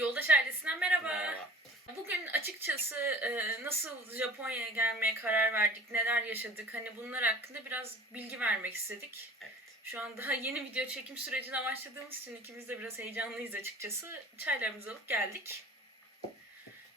Yoldaş ailesinden merhaba. Merhaba. Bugün açıkçası e, nasıl Japonya'ya gelmeye karar verdik, neler yaşadık, hani bunlar hakkında biraz bilgi vermek istedik. Evet. Şu an daha yeni video çekim sürecine başladığımız için ikimiz de biraz heyecanlıyız açıkçası. Çaylarımızı alıp geldik.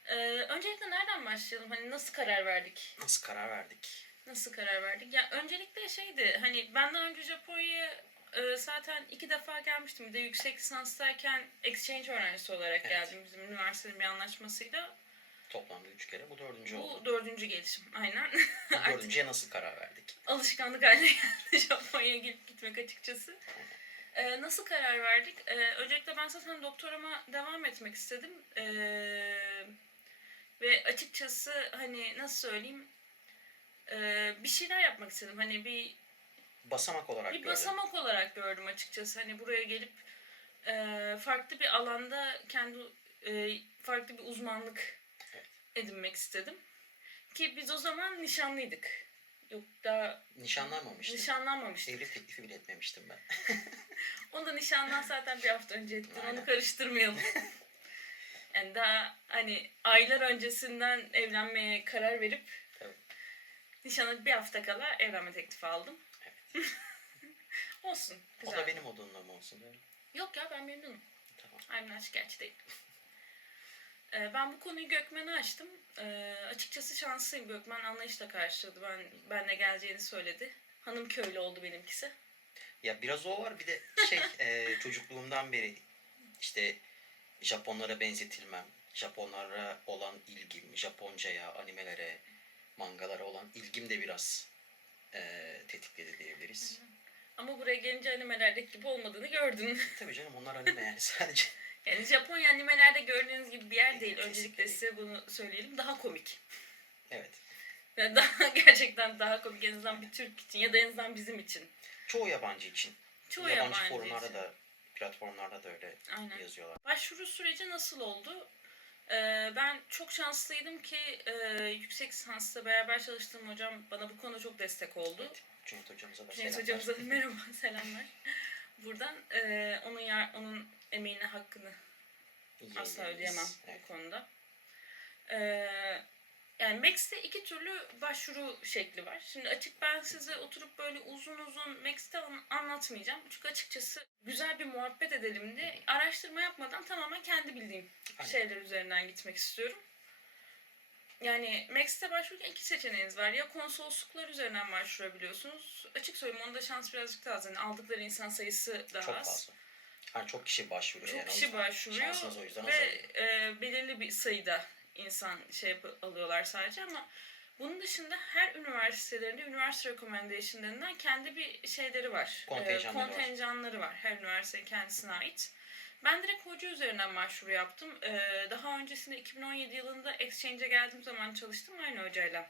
E, öncelikle nereden başlayalım? Hani nasıl karar verdik? Nasıl karar verdik? Nasıl karar verdik? Ya öncelikle şeydi hani ben daha önce Japonya'ya e, zaten iki defa gelmiştim. Bir de yüksek lisanstayken exchange öğrencisi olarak Evet. geldim bizim üniversitenin bir anlaşmasıyla. Toplamda üç kere. Bu dördüncü Bu oldu. dördüncü gelişim aynen. Bu Artık dördüncüye nasıl karar verdik? alışkanlık haline geldi Japonya'ya gelip gitmek açıkçası. E, nasıl karar verdik? E, öncelikle ben zaten doktorama devam etmek istedim. E, ve açıkçası hani nasıl söyleyeyim e, bir şeyler yapmak istedim. Hani bir Basamak olarak bir gördüm. basamak olarak gördüm açıkçası. Hani buraya gelip e, farklı bir alanda kendi e, farklı bir uzmanlık Evet. edinmek istedim. Ki biz o zaman nişanlıydık. Yok daha Nişanlanmamıştım. nişanlanmamıştık. Evlilik teklifi bile etmemiştim ben. Onu da nişandan zaten bir hafta önce ettin. Onu Aynen. karıştırmayalım. yani daha hani aylar öncesinden evlenmeye karar verip Tabii. nişana bir hafta kala evlenme teklifi aldım. Olsun. O Güzel. da benim odunla mı olsun değil mi? Yok ya ben memnunum. Tamam. Not şikayetçi değilim. Ee, ben bu konuyu Gökmen'e açtım. Ee, açıkçası şanslıyım. Gökmen anlayışla karşıladı. Ben benle geleceğini söyledi. Hanım köylü oldu benimkisi. Ya biraz o var bir de şey e, çocukluğumdan beri işte Japonlara benzetilmem, Japonlara olan ilgim, Japoncaya, animelere, mangalara olan ilgim de biraz e, tetikledi diyebiliriz. Ama buraya gelince animelerdeki gibi olmadığını gördün. Tabii canım onlar anime yani sadece. yani Japonya animelerde gördüğünüz gibi bir yer değil. Öncelikle size bunu söyleyelim. Daha komik. Evet. Yani daha gerçekten daha komik en azından bir Türk için ya da en azından bizim için. Çoğu yabancı için. Çoğu yabancı, yabancı forumlarda için. da platformlarda da öyle Aynen. yazıyorlar. Başvuru süreci nasıl oldu? Ee, ben çok şanslıydım ki e, yüksek lisansta beraber çalıştığım hocam bana bu konuda çok destek oldu. Cüneyt hocamıza da Cüneyt selamlar. hocamıza da merhaba, selamlar. Buradan e, onun yar, onun emeğine hakkını İyi asla yayınlarınız. ödeyemem Evet. bu konuda. Ee, yani Max'te iki türlü başvuru şekli var. Şimdi açık ben size oturup böyle uzun uzun Max'te an- anlatmayacağım. Çünkü açıkçası güzel bir muhabbet edelim diye araştırma yapmadan tamamen kendi bildiğim Aynen. şeyler üzerinden gitmek istiyorum. Yani Max'te başvururken iki seçeneğiniz var. Ya konsolosluklar üzerinden başvurabiliyorsunuz. Açık söyleyeyim onda şans birazcık daha az. Yani aldıkları insan sayısı daha Çok az. fazla. Yani çok kişi başvuruyor. Çok yani. Kişi başvuruyor Şansınız o yüzden ve e, belirli bir sayıda insan şey yapı- alıyorlar sadece ama bunun dışında her üniversitelerinde üniversite recommendation'larından kendi bir şeyleri var. E, Kontenjanları var. kontenjanları var. Her üniversitenin kendisine ait. Ben direkt hoca üzerinden başvuru yaptım. E, daha öncesinde 2017 yılında Exchange'e geldiğim zaman çalıştım aynı hocayla.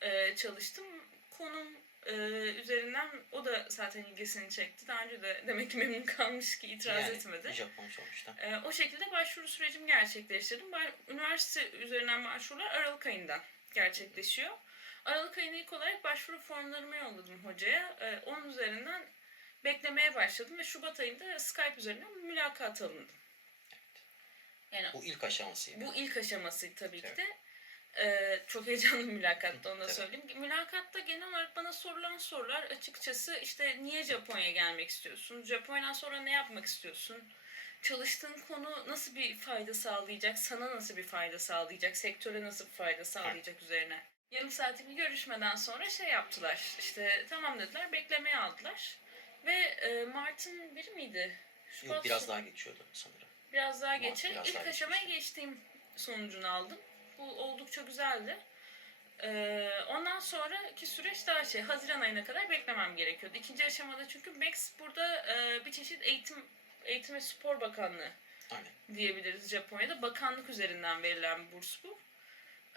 E, çalıştım. Konum e, üzerinden o da zaten ilgisini çekti. Daha önce de demek ki memnun kalmış ki itiraz yani, etmedi. Japon sonuçta. Ee, o şekilde başvuru sürecimi gerçekleştirdim. Üniversite üzerinden başvurular Aralık ayında gerçekleşiyor. Aralık ayında ilk olarak başvuru formlarımı yolladım hocaya. Ee, onun üzerinden beklemeye başladım ve Şubat ayında Skype üzerinden mülakat alındım. Yani Bu ilk aşamasıydı. bu ilk aşaması tabii ki Evet. de. Ee, çok heyecanlı mülakatta onu da söyleyeyim. Mülakatta genel olarak bana sorulan sorular açıkçası işte niye Japonya'ya gelmek istiyorsun? Japonya'dan sonra ne yapmak istiyorsun? Çalıştığın konu nasıl bir fayda sağlayacak? Sana nasıl bir fayda sağlayacak? Sektöre nasıl bir fayda sağlayacak üzerine? Yarım saatlik bir görüşmeden sonra şey yaptılar. İşte tamam dediler, beklemeye aldılar. Ve e, Mart'ın biri miydi? Yok Şubat biraz sonu- daha geçiyordu sanırım. Biraz daha Mart geçer. biraz İlk daha aşamaya geçtiğim sonucunu aldım. Bu oldukça güzeldi. Ee, ondan sonraki süreç daha şey, Haziran ayına kadar beklemem gerekiyordu. İkinci aşamada çünkü Max burada e, bir çeşit eğitim eğitim ve spor bakanlığı Aynen. diyebiliriz Japonya'da. Bakanlık üzerinden verilen burs bu.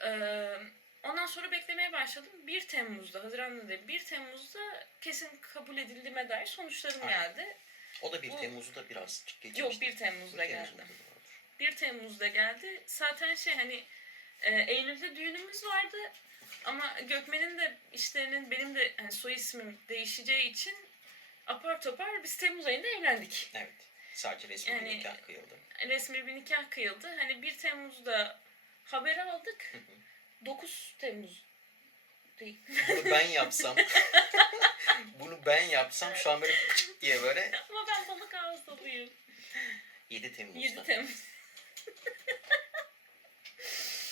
Ee, ondan sonra beklemeye başladım. 1 Temmuz'da, Haziran'da değil, 1 Temmuz'da kesin kabul edildiğime dair sonuçlarım Aynen. geldi. O da 1 Bu- Temmuz'u da biraz geçmişti. Yok 1 Temmuz'da geldi. Temmuz'da da olur. 1 Temmuz'da geldi. Zaten şey hani e, Eylül'de düğünümüz vardı. Ama Gökmen'in de işlerinin benim de hani soy ismim değişeceği için apar topar biz Temmuz ayında evlendik. Evet. Sadece resmi Yani- bir nikah kıyıldı. resmi bir nikah kıyıldı. Hani 1 Temmuz'da haber aldık. 9 Temmuz değil. Bunu ben yapsam bunu ben yapsam şu an böyle diye böyle Ama ben balık ağızlıyım. 7 Temmuz'da. 7 Temmuz.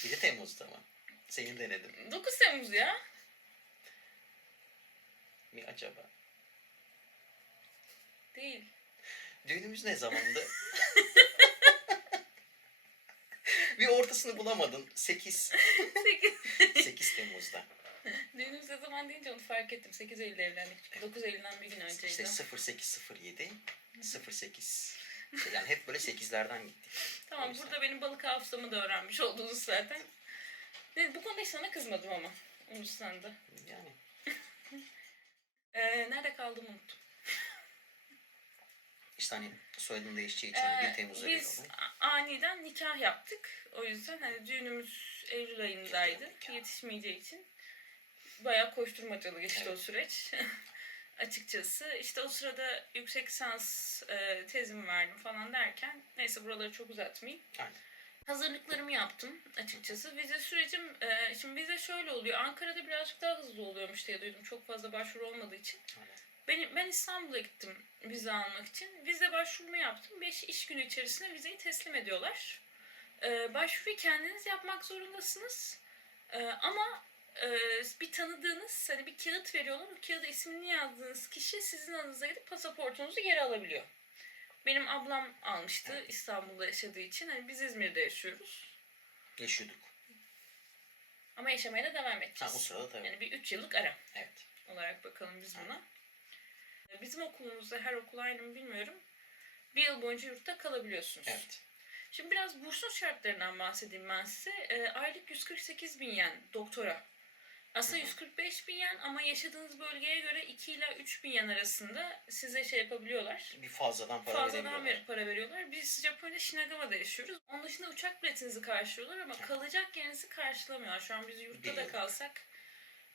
7 Temmuz'da mı? Senin denedim 9 Temmuz ya. mi acaba? Değil. Düğünümüz ne zamandı? bir ortasını bulamadın. 8 8. 8 Temmuz'da. Düğünümüz ne zaman deyince onu fark ettim. 8 Eylül'de evlendik. Çünkü 9 Eylül'den bir gün önceydi. İşte 0807 08 yani hep böyle 8'lerden gittik. Tamam burada benim balık hafızamı da öğrenmiş oldunuz zaten. Ne, bu konuda hiç sana kızmadım ama. Unutsan da. Yani Ee, nerede kaldım unuttum. işte hani soyadın değişeceği için Ee, 1 Temmuz'da biz aniden nikah yaptık. O yüzden hani düğünümüz Eylül ayındaydı. Yetişmeyeceği için bayağı koşturmacalı geçti o Evet. süreç. Açıkçası işte o sırada yüksek lisans e, tezimi verdim falan derken neyse buraları çok uzatmayayım. Aynen. Hazırlıklarımı yaptım açıkçası. Vize sürecim, e, şimdi vize şöyle oluyor. Ankara'da birazcık daha hızlı oluyormuş diye duydum. Çok fazla başvuru olmadığı için. Ben, ben İstanbul'a gittim vize almak için. Vize başvurumu yaptım. 5 iş günü içerisinde vizeyi teslim ediyorlar. Ee, başvuruyu kendiniz yapmak zorundasınız. Ee, ama e, bir tanıdığınız hani bir kağıt veriyorlar. O kağıda ismini yazdığınız kişi sizin adınıza gidip pasaportunuzu geri alabiliyor. Benim ablam almıştı. İstanbul'da yaşadığı için. Hani biz İzmir'de yaşıyoruz. Yaşıyorduk. Ama yaşamaya da devam Ha, edeceğiz. o sırada tabii. Yani bir 3 yıllık ara. Evet. olarak bakalım biz buna. Bizim okulumuzda her okul aynı mı bilmiyorum. Bir yıl boyunca yurtta kalabiliyorsunuz. Evet. Şimdi biraz bursun şartlarından bahsedeyim ben size. Ee, aylık 148 bin yen doktora. Aslında Hı hı. 145 bin yen ama yaşadığınız bölgeye göre 2 ile 3 bin yen arasında size şey yapabiliyorlar. Bir fazladan para Fazladan bir para veriyorlar. Biz Japonya'da Shinagawa'da yaşıyoruz. Onun dışında uçak biletinizi karşılıyorlar ama kalacak yerinizi karşılamıyorlar. Şu an biz yurtta da yıl. kalsak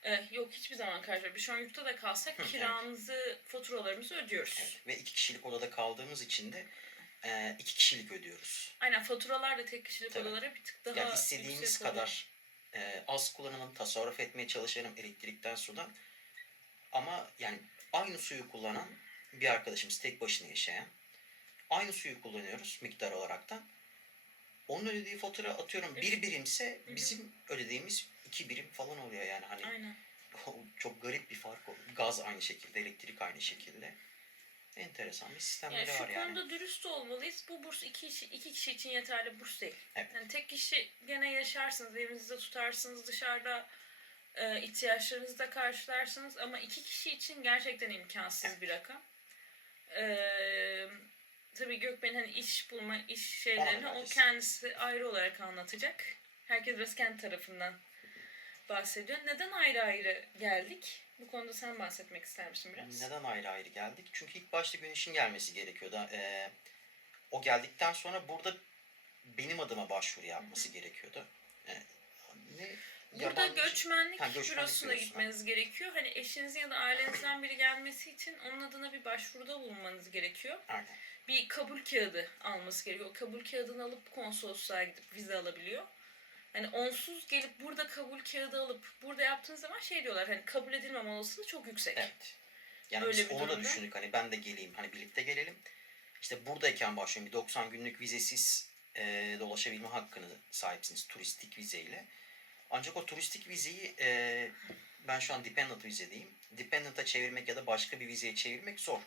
e, yok hiçbir zaman karşılamıyor. Biz şu an yurtta da kalsak evet. kiramızı, faturalarımızı ödüyoruz. Evet. Ve iki kişilik odada kaldığımız için de e, iki kişilik ödüyoruz. Aynen faturalar da tek kişilik Tabii. odalara bir tık daha Yani istediğimiz yüksek oluyor. kadar e, az kullanalım, tasarruf etmeye çalışalım elektrikten, sudan. Ama yani aynı suyu kullanan bir arkadaşımız tek başına yaşayan. Aynı suyu kullanıyoruz miktar olaraktan. Onun ödediği fatura atıyorum bir birimse bizim ödediğimiz iki birim falan oluyor yani hani Aynen. çok garip bir fark oluyor. Gaz aynı şekilde, elektrik aynı şekilde. Enteresan bir sistemleri Yani şu var yani. konuda dürüst olmalıyız. Bu burs iki kişi, iki kişi için yeterli burs değil. Evet. Yani tek kişi gene yaşarsınız, evinizde tutarsınız, dışarıda e, ihtiyaçlarınızı da karşılarsınız ama iki kişi için gerçekten imkansız bir rakam. E, tabii Gökmen'in hani iş bulma, iş şeylerini o kendisi ayrı olarak anlatacak. Herkes biraz kendi tarafından bahsediyor. Neden ayrı ayrı geldik? Bu konuda sen bahsetmek ister misin biraz? Neden ayrı ayrı geldik? Çünkü ilk başta güneşin gelmesi gerekiyordu. Ee, o geldikten sonra burada benim adıma başvuru yapması gerekiyordu. Ee, ne? Burada yabancı- göçmenlik Ha, göçmenlik bürosuna gitmeniz gerekiyor. Hani eşinizin ya da ailenizden biri gelmesi için onun adına bir başvuruda bulunmanız gerekiyor. Aynen. Bir kabul kağıdı alması gerekiyor. O kabul kağıdını alıp konsolosluğa gidip vize alabiliyor. Hani onsuz gelip burada kabul kağıdı alıp burada yaptığınız zaman şey diyorlar hani kabul edilmem olasılığı çok yüksek. Evet. Yani Öyle biz onu da durumda. düşündük. Hani ben de geleyim. Hani birlikte gelelim. İşte buradayken başlıyorum. Bir 90 günlük vizesiz e, dolaşabilme hakkını sahipsiniz turistik vizeyle. Ancak o turistik vizeyi e, ben şu an dependent vizedeyim. Dependent'a çevirmek ya da başka bir vizeye çevirmek zor.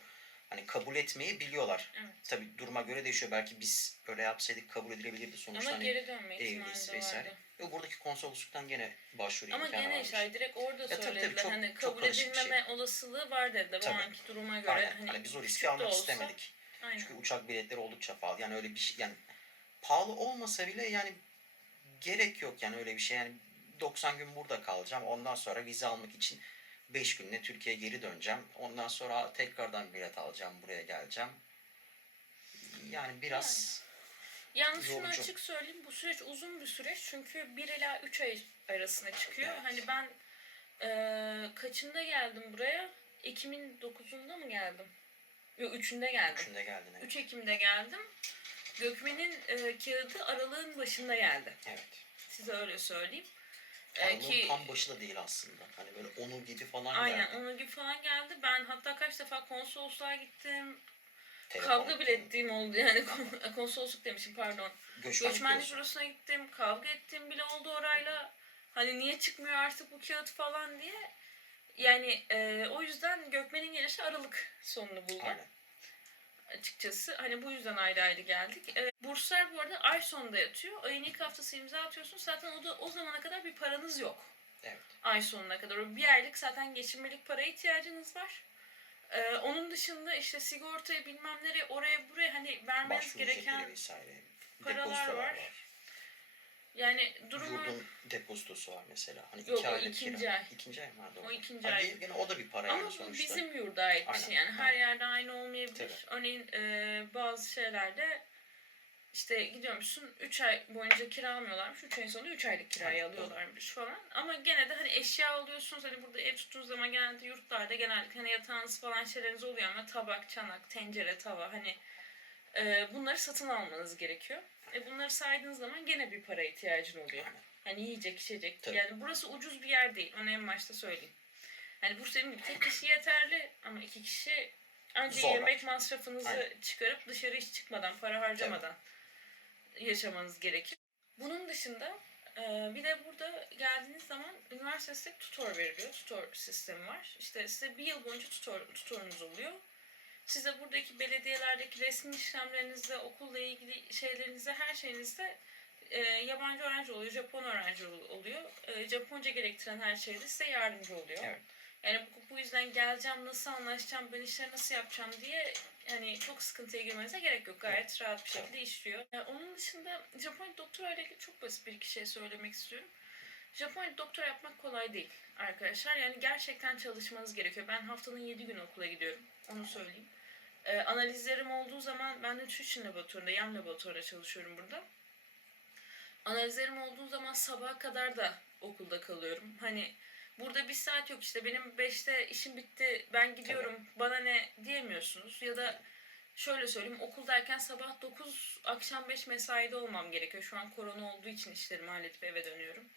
Hani kabul etmeyi biliyorlar. Evet. Tabi duruma göre değişiyor. Belki biz böyle yapsaydık kabul edilebilirdi sonuçta. Ama hani geri dönme ihtimali evliyiz vesaire. Ve buradaki konsolosluktan gene başvuru Ama gene varmış. şey direkt orada tabii, tabii, söylediler. çok- hani çok kabul şey. edilmeme olasılığı var dediler. Tabii. O anki duruma göre. Aynen. Hani, Hani biz o riski almak olsa- istemedik. Aynen. Çünkü uçak biletleri oldukça pahalı. Yani öyle bir şey yani pahalı olmasa bile yani gerek yok yani öyle bir şey. Yani 90 gün burada kalacağım. Ondan sonra vize almak için 5 günde Türkiye'ye geri döneceğim. Ondan sonra tekrardan bilet alacağım. Buraya geleceğim. Yani biraz Yalnız şunu açık söyleyeyim bu süreç uzun bir süreç çünkü 1 ila 3 ay arasına çıkıyor. Evet. Hani ben eee, kaçında geldim buraya? Ekim'in 9'unda mı geldim? Yo, üçünde geldim. Üçünde geldin evet. 3 Ekim'de geldim. Gökmen'in e, kağıdı aralığın başında geldi. Evet. Size öyle söyleyeyim. E, Aralığın ki tam başı da değil aslında. Hani böyle onu gibi falan aynen geldi. onun gibi falan geldi. Ben hatta kaç defa konsolosluğa gittim. Telefon, kavga bile ettiğim oldu yani konsolosluk demişim pardon. Göçmenlik Göçmenlik bürosu. bürosuna gittim. Kavga ettiğim bile oldu orayla. Hani niye çıkmıyor artık bu kağıt falan diye. Yani e, o yüzden Gökmen'in gelişi Aralık sonunu buldu. Aynen. Açıkçası. Hani bu yüzden ayrı ayrı geldik. Ee, burslar bu arada ay sonunda yatıyor. Ayın ilk haftası imza atıyorsun. Zaten o da o zamana kadar bir paranız yok. Evet. Ay sonuna kadar. O bir aylık zaten geçinmelik paraya ihtiyacınız var. Ee, onun dışında işte sigortayı bilmem nereye oraya buraya hani vermeniz Başvuru gereken vesaire. paralar Depozitolar var. Yani durumu Yurdun depozitosu var mesela. Hani Yok, iki o ikinci kira. ay. İkinci ay mı? Doğru. O ikinci Ha, ay. Gene o da bir para ama yani sonuçta. bizim yurda ait bir şey yani her aynen. yerde aynı olmayabilir. Tabii. Örneğin e, bazı şeylerde işte gidiyormuşsun 3 ay boyunca kira almıyorlarmış. 3 ayın sonunda 3 aylık kirayı Evet, doğru. alıyorlarmış falan. Ama gene de hani eşya alıyorsunuz. Hani burada ev tuttuğunuz zaman genelde yurtlarda genellikle hani yatağınız falan şeyleriniz oluyor ama tabak, çanak, tencere, tava hani e, bunları satın almanız gerekiyor. E bunları saydığınız zaman gene bir para ihtiyacın oluyor. Hani yiyecek, içecek. Tabii. Yani burası ucuz bir yer değil. Onu en başta söyleyeyim. Yani Bursa dediğim gibi tek kişi yeterli ama iki kişi ancak Zorlar. yemek masrafınızı Aynen. çıkarıp dışarı hiç çıkmadan, para harcamadan yaşamanız gerekiyor. Bunun dışında e, bir de burada geldiğiniz zaman üniversite size tutor veriliyor. Tutor sistemi var. İşte size bir yıl boyunca tutor, tutorunuz oluyor. Size buradaki belediyelerdeki resmi işlemlerinizde, okulla ilgili şeylerinizde, her şeyinizde e, yabancı öğrenci oluyor, Japon öğrenci ol- oluyor. E, Japonca gerektiren her şeyde size yardımcı oluyor. Evet. Yani bu, bu yüzden geleceğim, nasıl anlaşacağım, ben işleri nasıl yapacağım diye hani çok sıkıntıya girmenize gerek yok. Gayet rahat bir şekilde işliyor. Yani onun dışında Japonya doktora ile ilgili çok basit bir iki şey söylemek istiyorum. Japonya doktora yapmak kolay değil arkadaşlar. Yani gerçekten çalışmanız gerekiyor. Ben haftanın 7 gün okula gidiyorum. Onu söyleyeyim. Ee, analizlerim olduğu zaman ben de TÜÇIN laboratuvarında, YAM laboratuvarında çalışıyorum burada. Analizlerim olduğu zaman sabaha kadar da okulda kalıyorum. Hani burada bir saat yok işte benim 5'te işim bitti ben gidiyorum bana ne diyemiyorsunuz. Ya da şöyle söyleyeyim okuldayken sabah 9 akşam 5 mesaide olmam gerekiyor. Şu an korona olduğu için işlerimi halledip eve dönüyorum.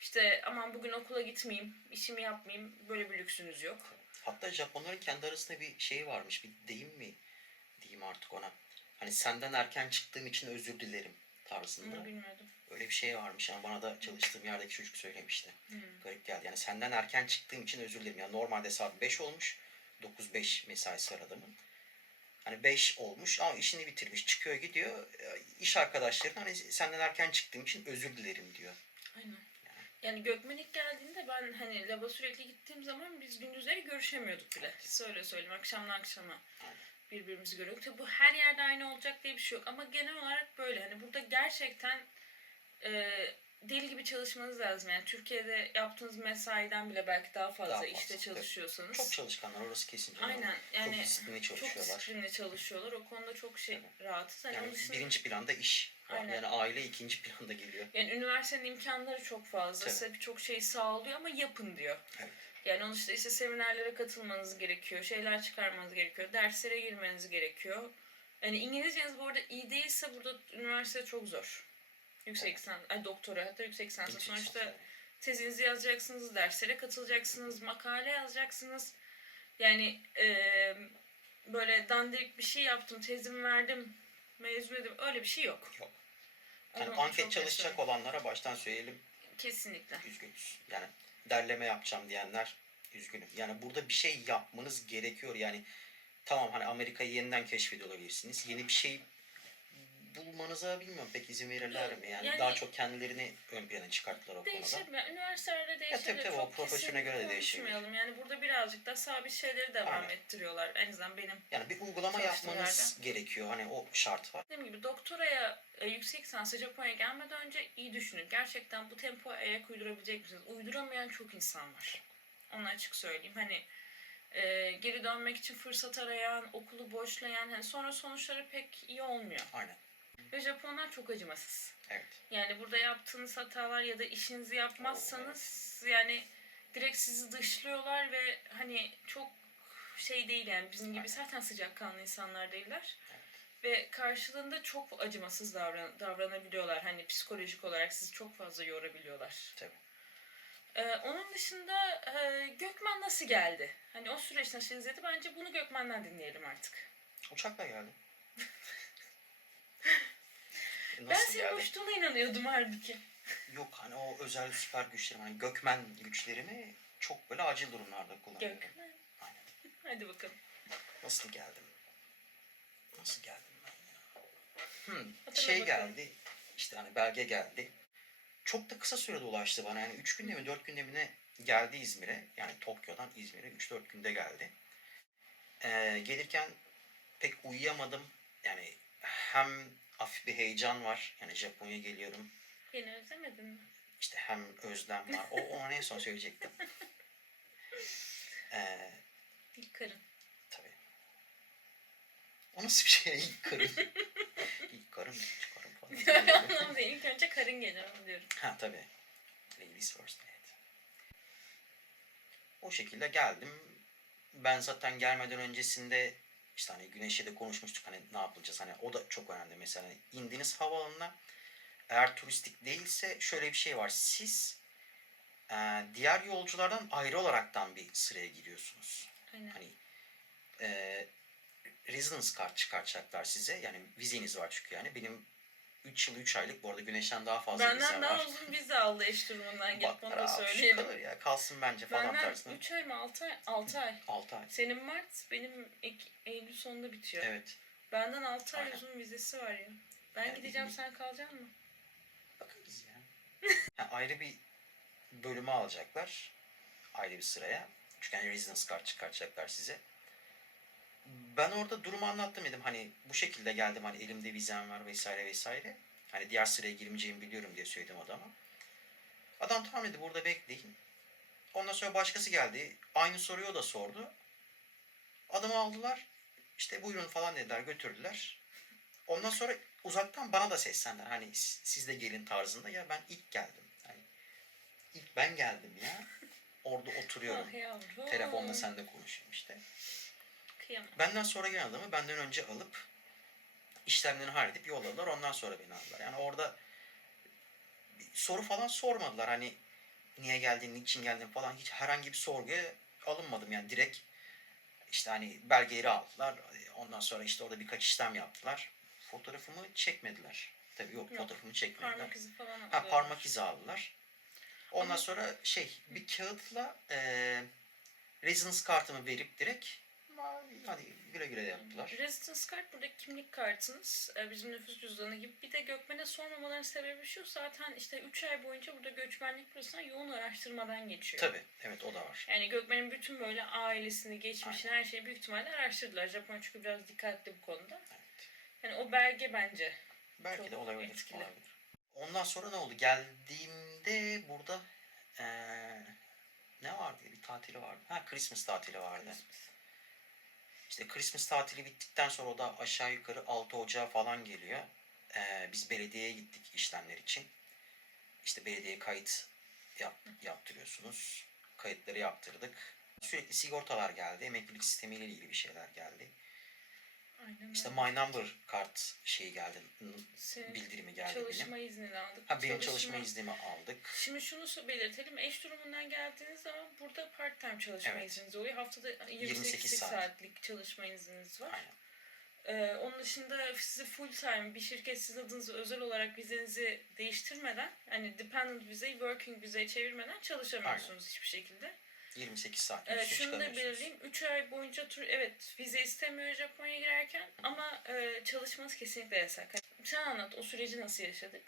İşte aman bugün okula gitmeyeyim, işimi yapmayayım böyle bir lüksünüz yok. Hatta Japonların kendi arasında bir şey varmış. Bir deyim mi diyeyim artık ona. Hani senden erken çıktığım için özür dilerim tarzında. Bunu bilmiyordum. Öyle bir şey varmış ama bana da çalıştığım yerdeki çocuk söylemişti. Hmm. Garip geldi. Yani senden erken çıktığım için özür dilerim. Yani normalde saat 5 olmuş. 9-5 mesaisi var adamın. Hani 5 olmuş ama işini bitirmiş. Çıkıyor gidiyor. İş arkadaşları hani senden erken çıktığım için özür dilerim diyor. Aynen. Yani Gökmen ilk geldiğinde ben hani laba sürekli gittiğim zaman biz gündüzleri görüşemiyorduk bile. Söyle söyleyeyim akşamdan akşama birbirimizi görüyorduk. Tabii bu her yerde aynı olacak diye bir şey yok ama genel olarak böyle. Hani burada gerçekten e, deli gibi çalışmanız lazım. Yani Türkiye'de yaptığınız mesaiden bile belki daha fazla, Daha fazla, işte çalışıyorsanız. Çok çalışkanlar orası kesin. canım. Aynen yani çok disiplinli çok çalışıyorlar. disiplinli çalışıyorlar. O konuda çok şey rahatız. Hani Yani dışında- birinci planda iş. Aynen. Yani aile ikinci planda geliyor. Yani üniversitenin imkanları çok fazla. Tabii. Size birçok şey sağlıyor ama yapın diyor. Evet. Yani onun işte, işte seminerlere katılmanız gerekiyor. Şeyler çıkarmanız gerekiyor. Derslere girmeniz gerekiyor. Yani İngilizceniz bu arada iyi değilse burada üniversite çok zor. Yüksek Evet. lisans, ay doktora hatta yüksek lisans. Sonuçta lisans, tezinizi yazacaksınız, derslere katılacaksınız, makale yazacaksınız. Yani eee, böyle dandirik bir şey yaptım, tezimi verdim, mezun edip öyle bir şey yok. Yok. Yani Onu anket çalışacak söyleyeyim. olanlara baştan söyleyelim Kesinlikle. üzgünüz. Yani derleme yapacağım diyenler üzgünüm. Yani burada bir şey yapmanız gerekiyor. Yani tamam hani Amerika'yı yeniden keşfediyor olabilirsiniz. Yeni bir şey bulmanıza bilmiyorum pek izin verirler mi? Yani, yani- daha çok kendilerini ön plana çıkarttılar o konuda. Değişir mi? Üniversitelerde değişir. tabii de tabii, o kesin göre de konuşmayalım. Yani burada birazcık da sabit şeyleri devam Aynen. ettiriyorlar. En azından benim. Yani bir uygulama yapmanız gerekiyor. Hani o şart var. Dediğim gibi doktoraya, e, yüksek lisansa Japonya'ya gelmeden önce iyi düşünün. Gerçekten bu tempoya ayak uydurabilecek misiniz? Uyduramayan çok insan var. Onu açık söyleyeyim. Hani e, geri dönmek için fırsat arayan, okulu boşlayan, hani sonra sonuçları pek iyi olmuyor. Aynen. Ve Japonlar çok acımasız. Evet. Yani burada yaptığınız hatalar ya da işinizi yapmazsanız yani direkt sizi dışlıyorlar ve hani çok şey değil yani bizim gibi zaten sıcakkanlı insanlar değiller. Evet. Ve karşılığında çok acımasız davran davranabiliyorlar. Hani psikolojik olarak sizi çok fazla yorabiliyorlar. Tabii. Ee, onun dışında e, Gökmen nasıl geldi? Hani o süreç nasıl izledi? Bence bunu Gökmen'den dinleyelim artık. Uçakla geldim. ben Nasıl senin geldim? uçtuğuna inanıyordum halbuki. Yok hani o özel süper güçlerim hani gökmen güçlerimi çok böyle acil durumlarda kullanıyorum. Gökmen. Aynen. Hadi bakalım. Nasıl geldim? Nasıl geldim ben ya? Hmm, Hatırla şey bakalım. geldi. işte hani belge geldi. Çok da kısa sürede ulaştı bana. Yani 3 günde mi 4 günde mi ne geldi İzmir'e. Yani Tokyo'dan İzmir'e 3-4 günde geldi. Ee, gelirken pek uyuyamadım. Yani hem hafif bir heyecan var. Yani Japonya'ya geliyorum. Beni özlemedin mi? İşte hem özlem var. O ona en son söyleyecektim. Ee, İlk karın. tabii. O nasıl bir şey? İlk karım. İlk karım, ikinci karım falan. Anlamda ilk önce karın gelir diyorum. ha tabii. Ladies first. Evet. O şekilde geldim. Ben zaten gelmeden öncesinde işte hani Güneş'e de konuşmuştuk hani ne yapılacağız. Hani o da çok önemli. Mesela hani indiniz havaalanına eğer turistik değilse şöyle bir şey var. Siz e, diğer yolculardan ayrı olaraktan bir sıraya giriyorsunuz. Aynen. Hani e, residence card çıkartacaklar size. Yani vizeniz var çünkü yani. Benim 3 yıl 3 aylık bu arada Güneş'ten daha fazla vize Benden var. daha uzun vize aldı eş durumundan gelip onu da söyleyelim. kalır ya kalsın bence falan Benden tarzında. 3 ay mı 6 ay? 6 ay. 6 ay. Senin Mart, benim Ek- Eylül sonunda bitiyor. Evet. Benden 6 ay Aynen. uzun vizesi var ya. Ben Yani gideceğim sen kalacaksın mı? Bakarız ya. ha, ayrı bir bölüme alacaklar. Ayrı bir sıraya. Çünkü hani residence card çıkartacaklar size. Ben orada durumu anlattım dedim. Hani bu şekilde geldim. Hani elimde vizem var vesaire vesaire. Hani diğer sıraya girmeyeceğimi biliyorum diye söyledim adama. Adam tamam dedi burada bekleyin. Ondan sonra başkası geldi. Aynı soruyu o da sordu. Adamı aldılar. İşte buyurun falan dediler götürdüler. Ondan sonra uzaktan bana da seslendiler. Hani siz de gelin tarzında. Ya ben ilk geldim. Hani ilk ben geldim ya. Orada oturuyorum. Ah. Telefonla sen de konuşuyorum işte. Kıyamam. Benden sonra gelen adamı benden önce alıp işlemlerini halledip yolladılar. Ondan sonra beni aldılar. Yani orada soru falan sormadılar. Hani niye geldin, niçin geldin falan hiç herhangi bir sorguya alınmadım. Yani direkt işte hani belgeleri aldılar. Ondan sonra işte orada birkaç işlem yaptılar. Fotoğrafımı çekmediler. Tabii yok, Yok. fotoğrafımı çekmediler. Parmak izi falan Ha alıyorlar. parmak izi aldılar. Ondan Ama- sonra şey bir kağıtla e, residence kartımı verip direkt hadi güle güle yaptılar. Residence card buradaki kimlik kartınız. Ee, Bizim nüfus cüzdanı gibi. Bir de Gökmen'e sormamaların sebebi şu. Zaten işte 3 ay boyunca burada göçmenlik prosesinden yoğun araştırmadan geçiyor. Tabii evet o da var. Yani Gökmen'in bütün böyle ailesini, geçmişini, her şeyi büyük ihtimalle araştırdılar. Japon çünkü biraz dikkatli bu konuda. Evet. Yani o belge bence. Belki Çok de olabilir. etkili. olabilir. Ondan sonra ne oldu? Geldiğimde burada eee, ne vardı? Bir tatili vardı. Ha Christmas tatili vardı. İşte Christmas tatili bittikten sonra da aşağı yukarı 6 Ocağı falan geliyor. Ee, biz belediyeye gittik işlemler için. İşte belediye kayıt yap, yaptırıyorsunuz. Kayıtları yaptırdık. Sürekli sigortalar geldi. Emeklilik sistemiyle ilgili bir şeyler geldi. Aynen İşte. My Number kart şeyi geldi. Senin Bildirimi geldi çalışma benim. iznini aldık. Ha benim çalışma iznimi aldık. Şimdi şunu belirtelim. Eş durumundan geldiğiniz zaman burada part time çalışma Evet. izniniz oluyor. Haftada 28, 28 saat. saatlik çalışma izniniz var. Aynen. Ee, onun dışında sizi full time bir şirket sizin adınıza özel olarak vizenizi değiştirmeden hani dependent vizeyi working vizeye çevirmeden çalışamıyorsunuz hiçbir şekilde. 28 saat Evet, şunu da belirleyeyim. 3 ay boyunca tur evet vize istemiyor Japonya'ya girerken ama e, çalışması kesinlikle yasak. Sen anlat o süreci nasıl yaşadık?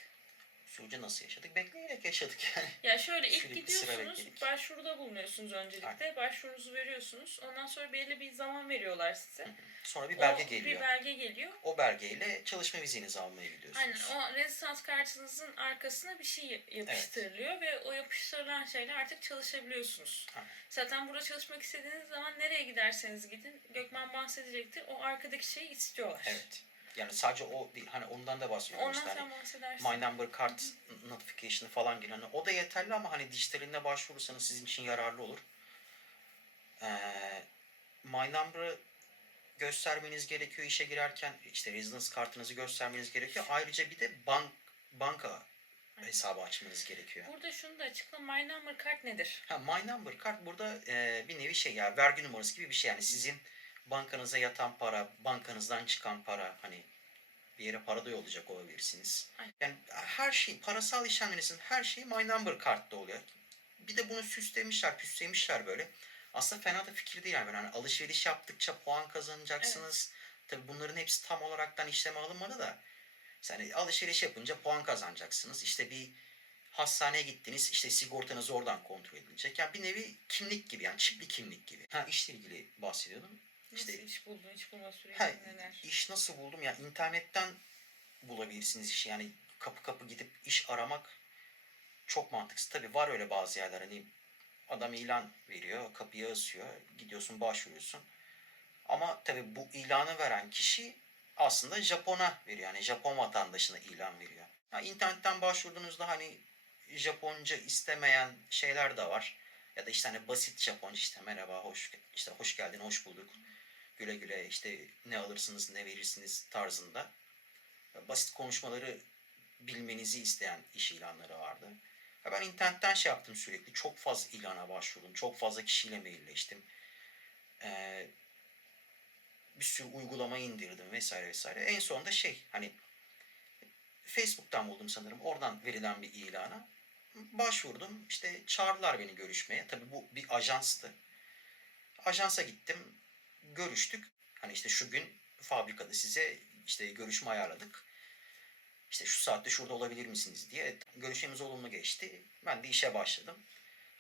Süreci nasıl yaşadık? Bekleyerek yaşadık yani. Ya şöyle ilk Sürekli gidiyorsunuz, başvuruda bulunuyorsunuz öncelikle. Başvurunuzu veriyorsunuz. Ondan sonra belli bir zaman veriyorlar size. Sonra bir belge o, geliyor. Bir belge geliyor. O belgeyle çalışma vizenizi almaya gidiyorsunuz. Aynen o rezidans kartınızın arkasına bir şey yapıştırılıyor ve o yapıştırılan şeyle artık çalışabiliyorsunuz. Aynen. Zaten burada çalışmak istediğiniz zaman nereye giderseniz gidin Gökmen bahsedecektir. O arkadaki şeyi istiyorlar. Evet. Yani sadece o değil. Hani ondan da bahsediyorum. Ondan hani bahsedersin. My Number Card notification falan geliyor. Hani o da yeterli ama hani dijitaline başvurursanız sizin için yararlı olur. Ee, My Number'ı göstermeniz gerekiyor işe girerken. işte residence kartınızı göstermeniz gerekiyor. Ayrıca bir de bank banka hesabı açmanız gerekiyor. Burada şunu da açıkla. My number card nedir? Ha, My Number kart burada e, bir nevi şey ya vergi numarası gibi bir şey yani sizin bankanıza yatan para, bankanızdan çıkan para hani bir yere para da yollayacak olabilirsiniz. Yani her şey parasal işlemlerinizin her şeyi My Number kartta oluyor. Bir de bunu süslemişler, püslemişler böyle. Aslında fena da fikir değil yani. Hani alışveriş yaptıkça puan kazanacaksınız. Tabii bunların hepsi tam olaraktan işleme alınmadı da. Yani alışveriş yapınca puan kazanacaksınız. İşte bir hastaneye gittiniz işte sigortanız oradan kontrol edilecek. Yani bir nevi kimlik gibi yani çipli kimlik gibi. Ha işle ilgili bahsediyordum. Nasıl İşte- iş buldun? İş bulma süreci Ha, neler? iş nasıl buldum? Ya internetten bulabilirsiniz işi. Yani kapı kapı gidip iş aramak çok mantıksız. Tabii var öyle bazı yerler hani adam ilan veriyor, kapıya asıyor, gidiyorsun başvuruyorsun. Ama tabii bu ilanı veren kişi aslında Japon'a veriyor. Yani Japon vatandaşına ilan veriyor. Ha, internetten başvurduğunuzda hani Japonca istemeyen şeyler de var. Ya da işte hani basit Japonca işte merhaba, hoş işte hoş geldin, hoş bulduk. Güle güle işte ne alırsınız, ne verirsiniz tarzında. Basit konuşmaları bilmenizi isteyen iş ilanları vardı. Ben internetten şey yaptım sürekli. Çok fazla ilana başvurdum. Çok fazla kişiyle mailleştim. Ee, bir sürü uygulama indirdim vesaire vesaire. En sonunda şey hani Facebook'tan buldum sanırım. Oradan verilen bir ilana. Başvurdum. İşte çağırdılar beni görüşmeye. Tabii bu bir ajanstı. Ajansa gittim. Görüştük. Hani işte şu gün fabrikada size işte görüşme ayarladık. İşte şu saatte şurada olabilir misiniz diye. Görüşmemiz olumlu geçti. Ben de işe başladım.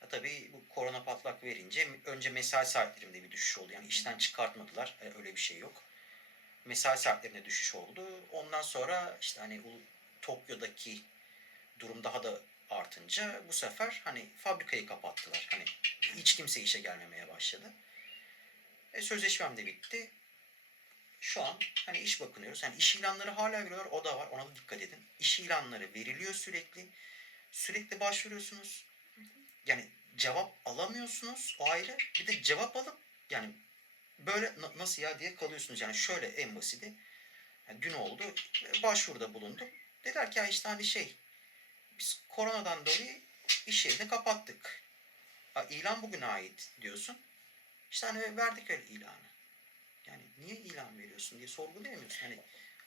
Ya tabii bu korona patlak verince önce mesai saatlerimde bir düşüş oldu. Yani işten çıkartmadılar. E, Öyle bir şey yok. Mesai saatlerine düşüş oldu. Ondan sonra işte hani Tokyo'daki durum daha da artınca bu sefer hani fabrikayı kapattılar. Hani hiç kimse işe gelmemeye başladı. E, sözleşmem de bitti. Şu an hani iş bakınıyoruz. Yani iş ilanları hala veriyorlar. O da var. Ona da dikkat edin. İş ilanları veriliyor sürekli. Sürekli başvuruyorsunuz. Yani cevap alamıyorsunuz. O ayrı. Bir de cevap alıp yani böyle na- nasıl ya diye kalıyorsunuz. Yani şöyle en basiti. Yani dün oldu. Başvuruda bulundum. Dediler ki ya işte hani şey biz koronadan dolayı iş yerini kapattık. Ha, ilan bugüne ait diyorsun. İşte hani verdik öyle ilanı. Yani niye ilan veriyorsun diye sorgulayamıyorsun. Hani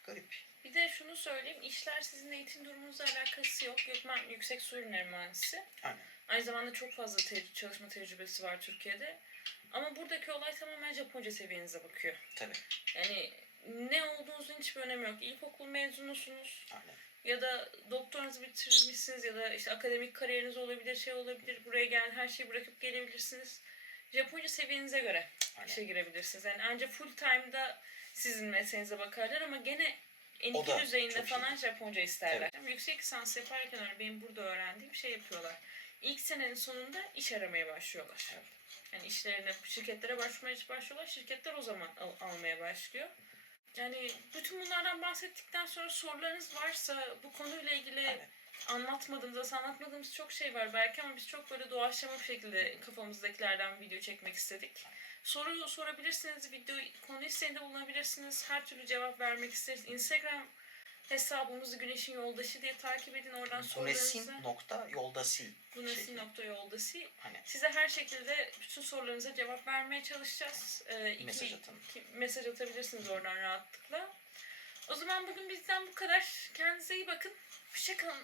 garip. Bir de şunu söyleyeyim. işler sizin eğitim durumunuzla alakası yok. Gökmen Yüksek Su Ürünleri Mühendisi. Aynen. Aynı zamanda çok fazla te- çalışma tecrübesi var Türkiye'de. Ama buradaki olay tamamen Japonca seviyenize bakıyor. Tabii. Yani ne olduğunuzun hiçbir önemi yok. İlkokul mezunusunuz Aynen. ya da doktorunuzu bitirmişsiniz ya da işte akademik kariyeriniz olabilir, şey olabilir. Buraya gel, her şeyi bırakıp gelebilirsiniz. Japonca seviyenize göre Aynen. işe girebilirsiniz. Yani ancak full time'da sizin mesleğinize bakarlar ama gene da N2 düzeyinde çok iyi. falan Japonca isterler. Yüksek lisans yaparken öyle benim burada öğrendiğim şey yapıyorlar. İlk senenin sonunda iş aramaya başlıyorlar. Evet. Yani işlerine, şirketlere başvurmaya başlıyorlar. Şirketler o zaman al- almaya başlıyor. Yani bütün bunlardan bahsettikten sonra sorularınız varsa bu konuyla ilgili Aynen. Anlatmadığımız, aslında anlatmadığımız çok şey var belki ama biz çok böyle doğaçlama bir şekilde kafamızdakilerden video çekmek istedik. Soru sorabilirsiniz, video konu isteğinde bulunabilirsiniz. Her türlü cevap vermek isteriz. Instagram hesabımızı Güneşin Yoldaşı diye takip edin. Oradan sorularınızı nokta yoldasi. Gunesin.yoldası Hani Size her şekilde bütün sorularınıza cevap vermeye çalışacağız. Ee, iki- Mesaj atın. iki- mesaj atabilirsiniz oradan rahatlıkla. O zaman bugün bizden bu kadar. Kendinize iyi bakın. Hoşçakalın.